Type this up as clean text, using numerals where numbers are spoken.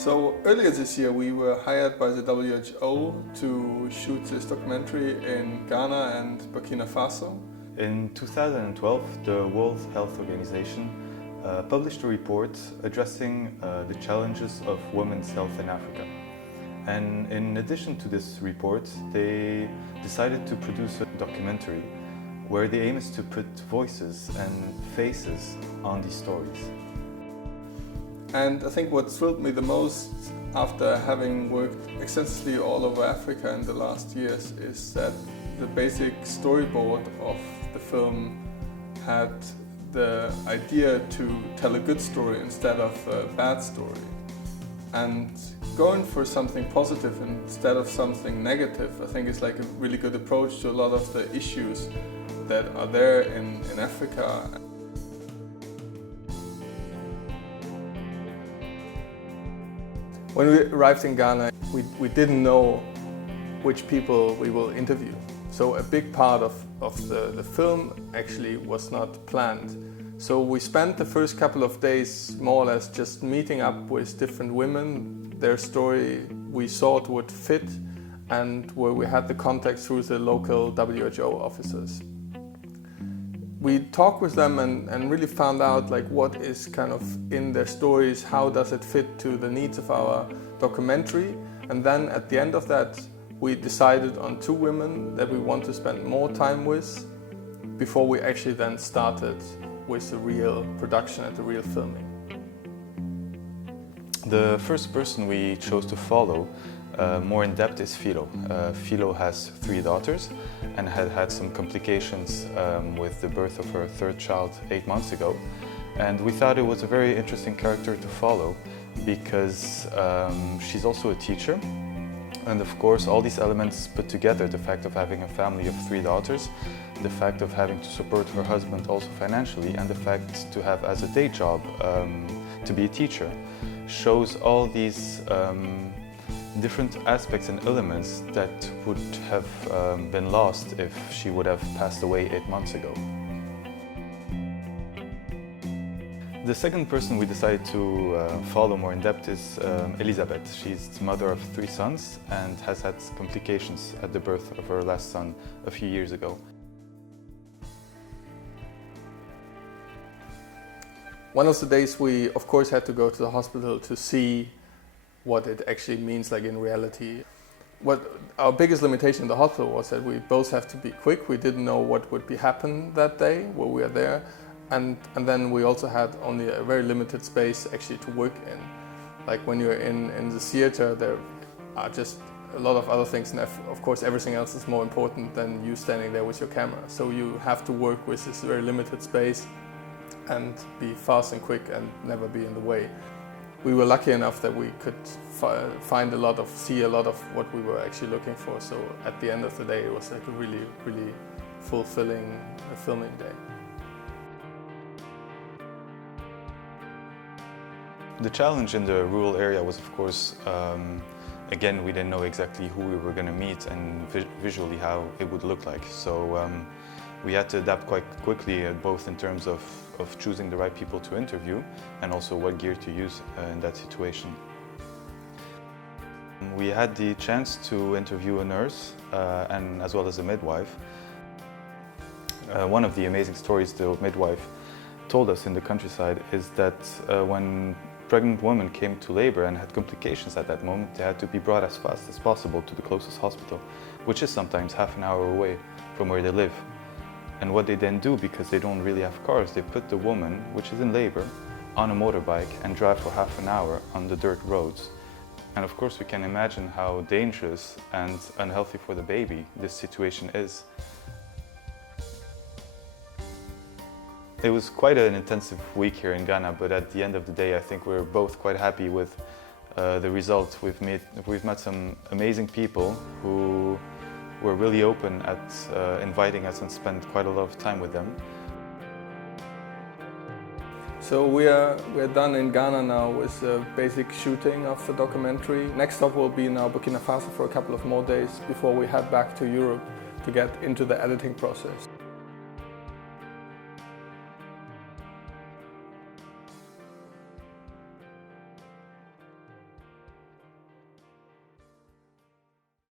So earlier this year we were hired by the WHO to shoot this documentary in Ghana and Burkina Faso. In 2012, the World Health Organization published a report addressing the challenges of women's health in Africa. And in addition to this report, they decided to produce a documentary where the aim is to put voices and faces on these stories. And I think what thrilled me the most after having worked extensively all over Africa in the last years is that the basic storyboard of the film had the idea to tell a good story instead of a bad story. And going for something positive instead of something negative, I think is like a really good approach to a lot of the issues that are there in Africa. When we arrived in Ghana, we didn't know which people we will interview. So a big part of the film actually was not planned. So we spent the first couple of days more or less just meeting up with different women, their story we thought would fit, and where we had the contact through the local WHO officers. We talked with them and really found out like what is kind of in their stories, how does it fit to the needs of our documentary, and then at the end of that we decided on 2 women that we want to spend more time with before we actually then started with the real production and the real filming. The first person we chose to follow more in depth is Philo. Philo has 3 daughters and had some complications with the birth of her 3rd child 8 months ago. And we thought it was a very interesting character to follow because she's also a teacher. And of course, all these elements put together, the fact of having a family of 3 daughters, the fact of having to support her husband also financially, and the fact to have as a day job to be a teacher, shows all these different aspects and elements that would have been lost if she would have passed away 8 months ago. The second person we decided to follow more in depth is Elizabeth. She's the mother of 3 sons and has had complications at the birth of her last son a few years ago. One of the days we of course had to go to the hospital to see what it actually means like in reality. What our biggest limitation in the hospital was that we both have to be quick. We didn't know what would happen that day while we are there. And then we also had only a very limited space actually to work in. Like when you're in the theater, there are just a lot of other things, and of course everything else is more important than you standing there with your camera. So you have to work with this very limited space and be fast and quick and never be in the way. We were lucky enough that we could see a lot of what we were actually looking for. So at the end of the day, it was like a really, really fulfilling filming day. The challenge in the rural area was, of course, again, we didn't know exactly who we were going to meet and visually how it would look like. So we had to adapt quite quickly, both in terms of choosing the right people to interview and also what gear to use in that situation. We had the chance to interview a nurse and as well as a midwife. One of the amazing stories the midwife told us in the countryside is that when pregnant women came to labor and had complications at that moment, they had to be brought as fast as possible to the closest hospital, which is sometimes half an hour away from where they live. And what they then do, because they don't really have cars, they put the woman, which is in labor, on a motorbike and drive for half an hour on the dirt roads. And of course we can imagine how dangerous and unhealthy for the baby this situation is. It was quite an intensive week here in Ghana, but at the end of the day, I think we're both quite happy with the result. We've met some amazing people who were really open at inviting us and spent quite a lot of time with them. So we're done in Ghana now with the basic shooting of the documentary. Next stop will be now Burkina Faso for a couple of more days before we head back to Europe to get into the editing process.